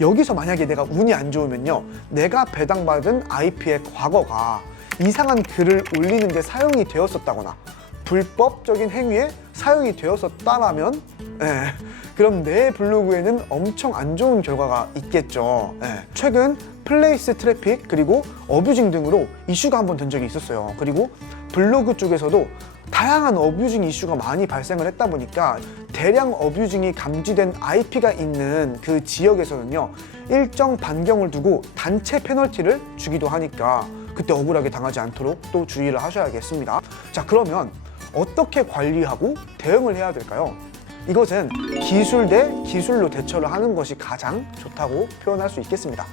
여기서 만약에 내가 운이 안 좋으면요, 내가 배당받은 IP의 과거가 이상한 글을 올리는 데 사용이 되었었다거나 불법적인 행위에 사용이 되었었다라면, 그럼 내 블로그에는 엄청 안 좋은 결과가 있겠죠. 최근 플레이스 트래픽 그리고 어뷰징 등으로 이슈가 한번 된 적이 있었어요. 그리고 블로그 쪽에서도 다양한 어뷰징 이슈가 많이 발생을 했다 보니까 대량 어뷰징이 감지된 IP가 있는 그 지역에서는요, 일정 반경을 두고 단체 페널티를 주기도 하니까 그때 억울하게 당하지 않도록 또 주의를 하셔야겠습니다. 자, 그러면 어떻게 관리하고 대응을 해야 될까요? 이것은 기술 대 기술로 대처를 하는 것이 가장 좋다고 표현할 수 있겠습니다.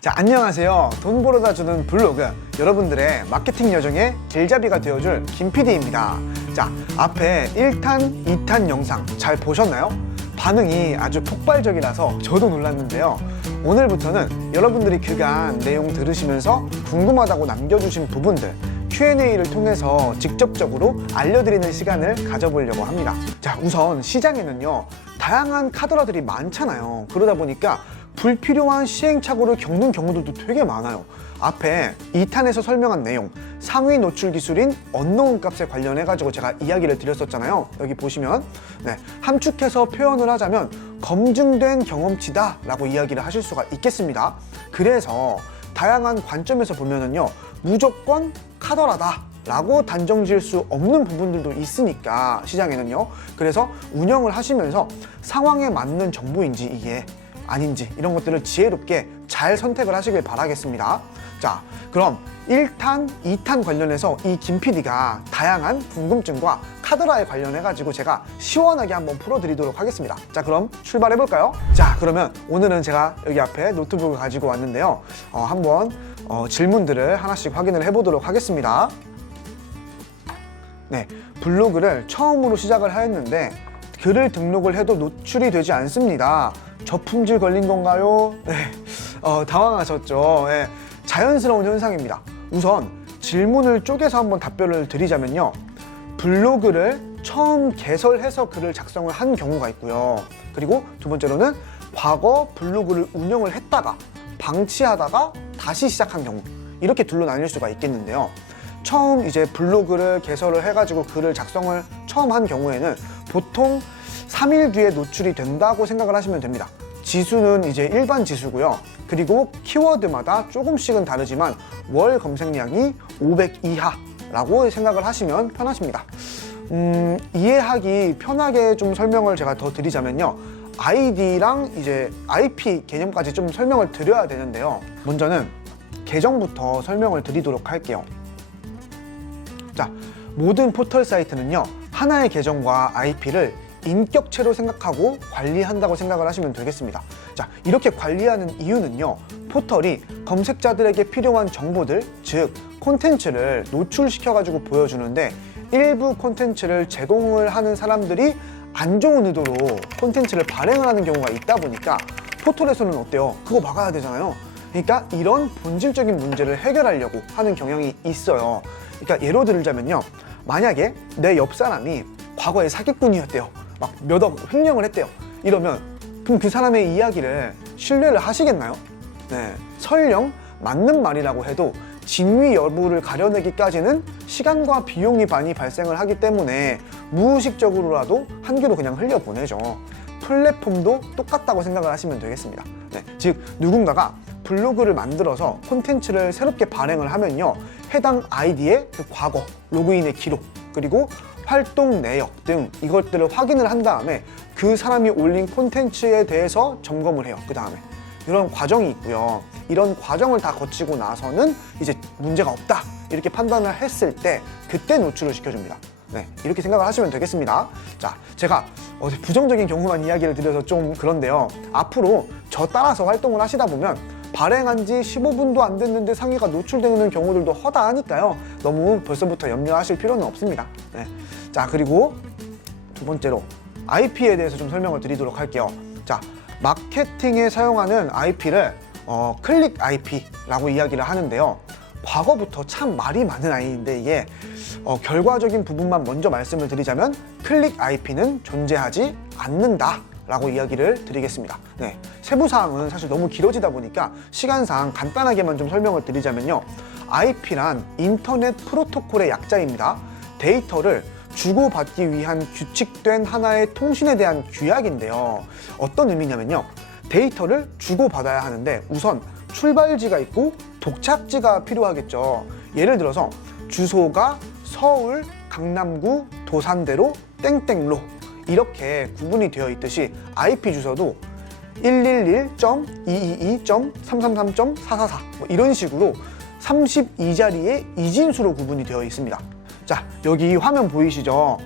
자, 안녕하세요. 돈 벌어다 주는 블로그, 여러분들의 마케팅 여정의 길잡이가 되어줄 김PD입니다. 자, 앞에 1탄, 2탄 영상 잘 보셨나요? 반응이 아주 폭발적이라서 저도 놀랐는데요. 오늘부터는 여러분들이 그간 내용 들으시면서 궁금하다고 남겨주신 부분들 Q&A를 통해서 직접적으로 알려드리는 시간을 가져보려고 합니다. 자, 우선 시장에는요, 다양한 카더라들이 많잖아요. 그러다 보니까 불필요한 시행착오를 겪는 경우들도 되게 많아요. 앞에 2탄에서 설명한 내용, 상위 노출 기술인 언노운 값에 관련해가지고 제가 이야기를 드렸었잖아요. 여기 보시면 함축해서 표현을 하자면 검증된 경험치다 라고 이야기를 하실 수가 있겠습니다. 그래서 다양한 관점에서 보면은요, 무조건 카더라다 라고 단정 지을 수 없는 부분들도 있으니까 시장에는요, 그래서 운영을 하시면서 상황에 맞는 정보인지 이게 아닌지 이런 것들을 지혜롭게 잘 선택을 하시길 바라겠습니다. 자, 그럼 1탄, 2탄 관련해서 이 김PD가 다양한 궁금증과 카더라에 관련해가지고 제가 시원하게 한번 풀어드리도록 하겠습니다. 자, 그럼 출발해볼까요? 자, 그러면 오늘은 제가 여기 앞에 노트북을 가지고 왔는데요. 한번 질문들을 하나씩 확인을 해보도록 하겠습니다. 네, 블로그를 처음으로 시작을 하였는데 글을 등록을 해도 노출이 되지 않습니다. 저품질 걸린 건가요? 네, 당황하셨죠. 네, 자연스러운 현상입니다. 우선 질문을 쪼개서 한번 답변을 드리자면요, 블로그를 처음 개설해서 글을 작성을 한 경우가 있고요. 그리고 두 번째로는 과거 블로그를 운영을 했다가 방치하다가 다시 시작한 경우, 이렇게 둘로 나뉠 수가 있겠는데요. 처음 이제 블로그를 개설을 해가지고 글을 작성을 처음 한 경우에는 보통 3일 뒤에 노출이 된다고 생각을 하시면 됩니다. 지수는 이제 일반 지수고요. 그리고 키워드마다 조금씩은 다르지만 월 검색량이 500 이하라고 생각을 하시면 편하십니다. 이해하기 편하게 좀 설명을 제가 더 드리자면요, 아이디랑 이제 IP 개념까지 좀 설명을 드려야 되는데요. 먼저는 계정부터 설명을 드리도록 할게요. 자, 모든 포털 사이트는요, 하나의 계정과 IP를 인격체로 생각하고 관리한다고 생각을 하시면 되겠습니다. 자, 이렇게 관리하는 이유는요, 포털이 검색자들에게 필요한 정보들, 즉 콘텐츠를 노출시켜가지고 보여주는데 일부 콘텐츠를 제공을 하는 사람들이 안 좋은 의도로 콘텐츠를 발행을 하는 경우가 있다 보니까 포털에서는 어때요? 그거 막아야 되잖아요. 그러니까 이런 본질적인 문제를 해결하려고 하는 경향이 있어요. 그러니까 예로 들자면요, 만약에 내 옆 사람이 과거에 사기꾼이었대요. 막 몇 억 횡령을 했대요. 이러면 그럼 그 사람의 이야기를 신뢰를 하시겠나요? 네, 설령 맞는 말이라고 해도 진위 여부를 가려내기까지는 시간과 비용이 많이 발생을 하기 때문에 무의식적으로라도 한 귀로 그냥 흘려보내죠. 플랫폼도 똑같다고 생각을 하시면 되겠습니다. 네, 즉 누군가가 블로그를 만들어서 콘텐츠를 새롭게 발행을 하면요, 해당 아이디의 그 과거, 로그인의 기록, 그리고 활동 내역 등 이것들을 확인을 한 다음에 그 사람이 올린 콘텐츠에 대해서 점검을 해요. 그 다음에 이런 과정이 있고요. 이런 과정을 다 거치고 나서는 이제 문제가 없다 이렇게 판단을 했을 때 그때 노출을 시켜줍니다. 네, 이렇게 생각을 하시면 되겠습니다. 자, 제가 부정적인 경우만 이야기를 드려서 좀 그런데요, 앞으로 저 따라서 활동을 하시다 보면 발행한 지 15분도 안 됐는데 상위가 노출되는 경우들도 허다하니까요, 너무 벌써부터 염려하실 필요는 없습니다. 네. 자, 그리고 두 번째로 IP에 대해서 좀 설명을 드리도록 할게요. 자, 마케팅에 사용하는 IP를 클릭 IP라고 이야기를 하는데요, 과거부터 참 말이 많은 아이인데 이게 결과적인 부분만 먼저 말씀을 드리자면 클릭 IP는 존재하지 않는다 라고 이야기를 드리겠습니다. 네, 세부사항은 사실 너무 길어지다 보니까 시간상 간단하게만 좀 설명을 드리자면요, IP란 인터넷 프로토콜의 약자입니다. 데이터를 주고받기 위한 규칙된 하나의 통신에 대한 규약인데요, 어떤 의미냐면요, 데이터를 주고받아야 하는데 우선 출발지가 있고 도착지가 필요하겠죠. 예를 들어서 주소가 서울, 강남구, 도산대로, 땡땡로 이렇게 구분이 되어 있듯이 IP 주소도 111.222.333.444 뭐 이런 식으로 32자리의 이진수로 구분이 되어 있습니다. 자, 여기 화면 보이시죠?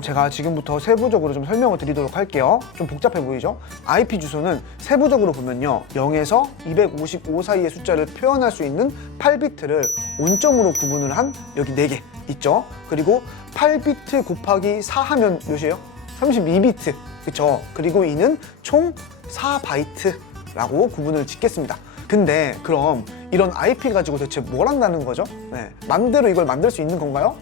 제가 지금부터 세부적으로 좀 설명을 드리도록 할게요. 좀 복잡해 보이죠? IP 주소는 세부적으로 보면요, 0에서 255 사이의 숫자를 표현할 수 있는 8비트를 온점으로 구분을 한 여기 4개 있죠? 그리고 8비트 곱하기 4 하면 몇이에요? 32비트, 그쵸? 그리고 이는 총 4바이트라고 구분을 짓겠습니다. 근데 그럼 이런 IP 가지고 대체 뭘 한다는 거죠? 네, 맘대로 이걸 만들 수 있는 건가요?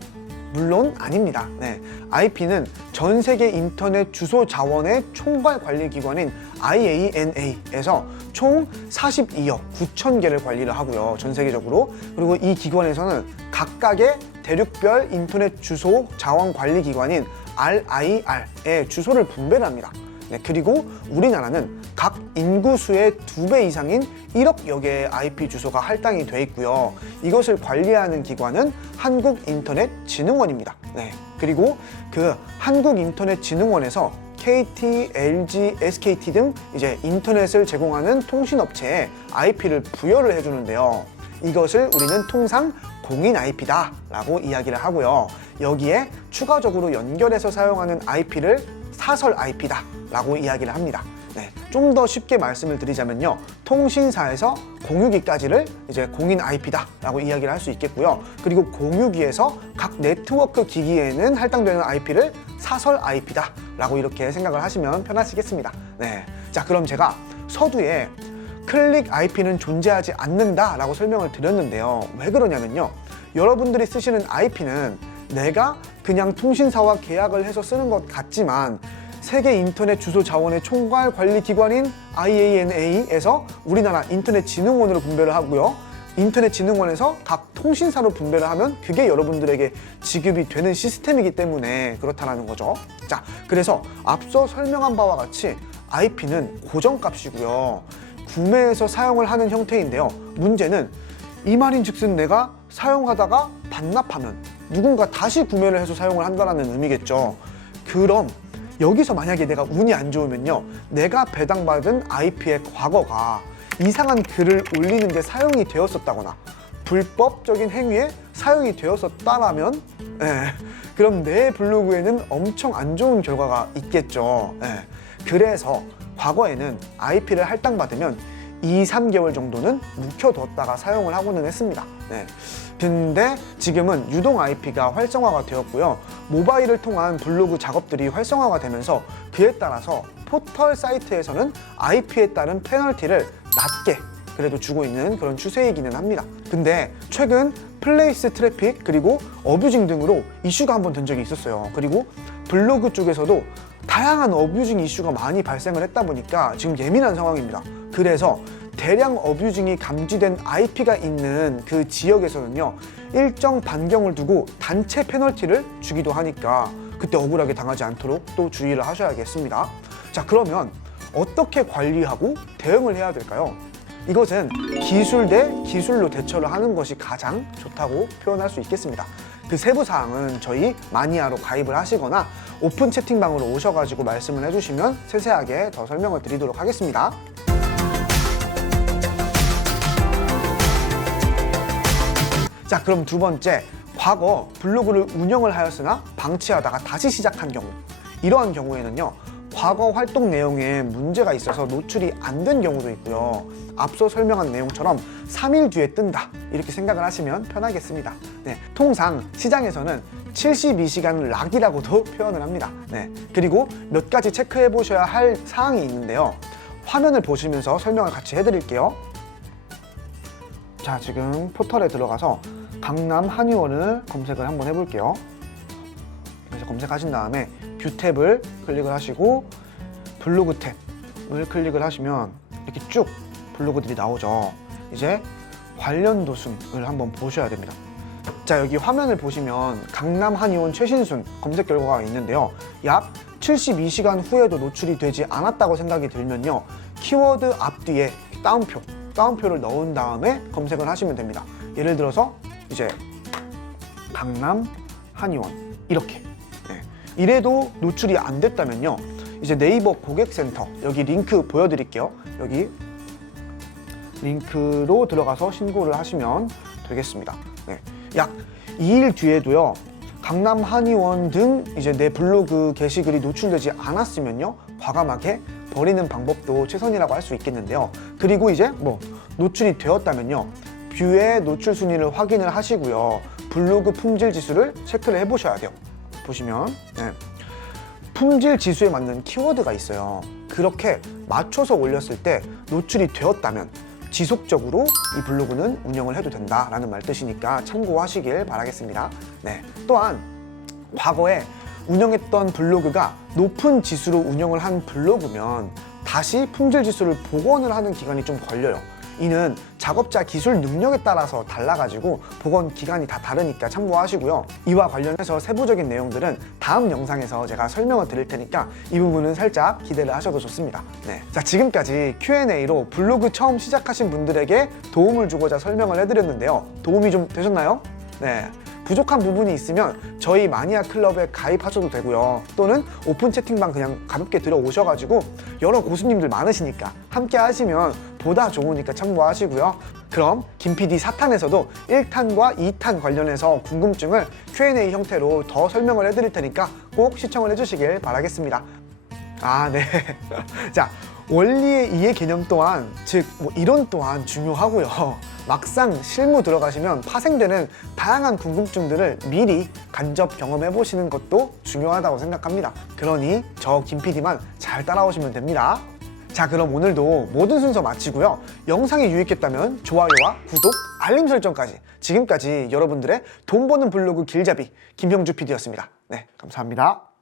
물론 아닙니다. 네, IP는 전 세계 인터넷 주소 자원의 총괄 관리 기관인 IANA에서 총 42억 9천 개를 관리를 하고요, 전 세계적으로. 그리고 이 기관에서는 각각의 대륙별 인터넷 주소 자원 관리 기관인 RIR의 주소를 분배를 합니다. 네, 그리고 우리나라는 각 인구수의 2배 이상인 1억여 개의 IP 주소가 할당이 돼 있고요. 이것을 관리하는 기관은 한국인터넷진흥원입니다. 네, 그리고 그 한국인터넷진흥원에서 KT, LG, SKT 등 이제 인터넷을 제공하는 통신업체에 IP를 부여를 해주는데요. 이것을 우리는 통상 공인 IP다 라고 이야기를 하고요. 여기에 추가적으로 연결해서 사용하는 IP를 사설 IP다 라고 이야기를 합니다. 네, 좀 더 쉽게 말씀을 드리자면요, 통신사에서 공유기까지를 이제 공인 IP다 라고 이야기를 할 수 있겠고요. 그리고 공유기에서 각 네트워크 기기에는 할당되는 IP를 사설 IP다 라고 이렇게 생각을 하시면 편하시겠습니다. 네, 자, 그럼 제가 서두에 클릭 IP는 존재하지 않는다 라고 설명을 드렸는데요, 왜 그러냐면요, 여러분들이 쓰시는 IP는 내가 그냥 통신사와 계약을 해서 쓰는 것 같지만 세계 인터넷 주소 자원의 총괄 관리 기관인 IANA에서 우리나라 인터넷진흥원으로 분배를 하고요, 인터넷진흥원에서 각 통신사로 분배를 하면 그게 여러분들에게 지급이 되는 시스템이기 때문에 그렇다는 거죠. 자, 그래서 앞서 설명한 바와 같이 IP는 고정값이고요, 구매해서 사용을 하는 형태인데요, 문제는 이 말인즉슨 내가 사용하다가 반납하면 누군가 다시 구매를 해서 사용을 한다는 의미겠죠. 그럼 여기서 만약에 내가 운이 안 좋으면요, 내가 배당받은 IP의 과거가 이상한 글을 올리는 데 사용이 되었었다거나 불법적인 행위에 사용이 되었었다라면, 그럼 내 블로그에는 엄청 안 좋은 결과가 있겠죠. 그래서 과거에는 IP를 할당받으면 2-3개월 정도는 묵혀뒀다가 사용을 하고는 했습니다. 근데 지금은 유동 IP가 활성화가 되었고요, 모바일을 통한 블로그 작업들이 활성화가 되면서 그에 따라서 포털 사이트에서는 IP에 따른 페널티를 낮게 그래도 주고 있는 그런 추세이기는 합니다. 근데 최근 플레이스 트래픽 그리고 어뷰징 등으로 이슈가 한번 된 적이 있었어요. 그리고 블로그 쪽에서도 다양한 어뷰징 이슈가 많이 발생을 했다 보니까 지금 예민한 상황입니다. 그래서 대량 어뷰징이 감지된 IP가 있는 그 지역에서는요, 일정 반경을 두고 단체 페널티를 주기도 하니까 그때 억울하게 당하지 않도록 또 주의를 하셔야겠습니다. 자, 그러면 어떻게 관리하고 대응을 해야 될까요? 이것은 기술 대 기술로 대처를 하는 것이 가장 좋다고 표현할 수 있겠습니다. 그 세부 사항은 저희 마니아로 가입을 하시거나 오픈 채팅방으로 오셔가지고 말씀을 해주시면 세세하게 더 설명을 드리도록 하겠습니다. 자, 그럼 두 번째, 과거 블로그를 운영을 하였으나 방치하다가 다시 시작한 경우. 이러한 경우에는요, 과거 활동 내용에 문제가 있어서 노출이 안 된 경우도 있고요, 앞서 설명한 내용처럼 3일 뒤에 뜬다 이렇게 생각을 하시면 편하겠습니다. 통상 시장에서는 72시간 락이라고도 표현을 합니다. 그리고 몇 가지 체크해 보셔야 할 사항이 있는데요, 화면을 보시면서 설명을 같이 해드릴게요. 자, 지금 포털에 들어가서 강남 한의원을 검색을 한번 해볼게요. 이제 검색하신 다음에 뷰 탭을 클릭을 하시고 블로그 탭을 클릭을 하시면 이렇게 쭉 블로그들이 나오죠. 이제 관련 도순을 한번 보셔야 됩니다. 자, 여기 화면을 보시면 강남 한의원 최신순 검색 결과가 있는데요. 약 72시간 후에도 노출이 되지 않았다고 생각이 들면요, 키워드 앞뒤에 따옴표를 넣은 다음에 검색을 하시면 됩니다. 예를 들어서 이제 강남 한의원 이렇게, 네. 이래도 노출이 안 됐다면요, 이제 네이버 고객센터 여기 링크 보여드릴게요. 여기 링크로 들어가서 신고를 하시면 되겠습니다. 네. 약 2일 뒤에도요, 강남 한의원 등 이제 내 블로그 게시글이 노출되지 않았으면요, 과감하게 버리는 방법도 최선이라고 할 수 있겠는데요. 그리고 이제 뭐 노출이 되었다면요, 뷰의 노출 순위를 확인을 하시고요, 블로그 품질 지수를 체크를 해보셔야 돼요. 보시면 네. 품질 지수에 맞는 키워드가 있어요. 그렇게 맞춰서 올렸을 때 노출이 되었다면 지속적으로 이 블로그는 운영을 해도 된다라는 말 뜻이니까 참고하시길 바라겠습니다. 네. 또한 과거에 운영했던 블로그가 높은 지수로 운영을 한 블로그면 다시 품질 지수를 복원을 하는 기간이 좀 걸려요. 이는 작업자 기술 능력에 따라서 달라가지고 복원 기간이 다 다르니까 참고하시고요. 이와 관련해서 세부적인 내용들은 다음 영상에서 제가 설명을 드릴 테니까 이 부분은 살짝 기대를 하셔도 좋습니다. 네. 자, 지금까지 Q&A로 블로그 처음 시작하신 분들에게 도움을 주고자 설명을 해드렸는데요. 도움이 좀 되셨나요? 네. 부족한 부분이 있으면 저희 마니아 클럽에 가입하셔도 되고요. 또는 오픈 채팅방 그냥 가볍게 들어오셔가지고 여러 고수님들 많으시니까 함께 하시면 보다 좋으니까 참고하시고요. 그럼 김PD 4탄에서도 1탄과 2탄 관련해서 궁금증을 Q&A 형태로 더 설명을 해드릴 테니까 꼭 시청을 해주시길 바라겠습니다. 아, 네. 자, 원리의 이해 개념 또한, 즉 이론 또한 중요하고요. 막상 실무 들어가시면 파생되는 다양한 궁금증들을 미리 간접 경험해 보시는 것도 중요하다고 생각합니다. 그러니 저 김PD만 잘 따라오시면 됩니다. 자, 그럼 오늘도 모든 순서 마치고요. 영상이 유익했다면 좋아요와 구독, 알림 설정까지. 지금까지 여러분들의 돈 버는 블로그 길잡이 김형주 PD였습니다. 네, 감사합니다.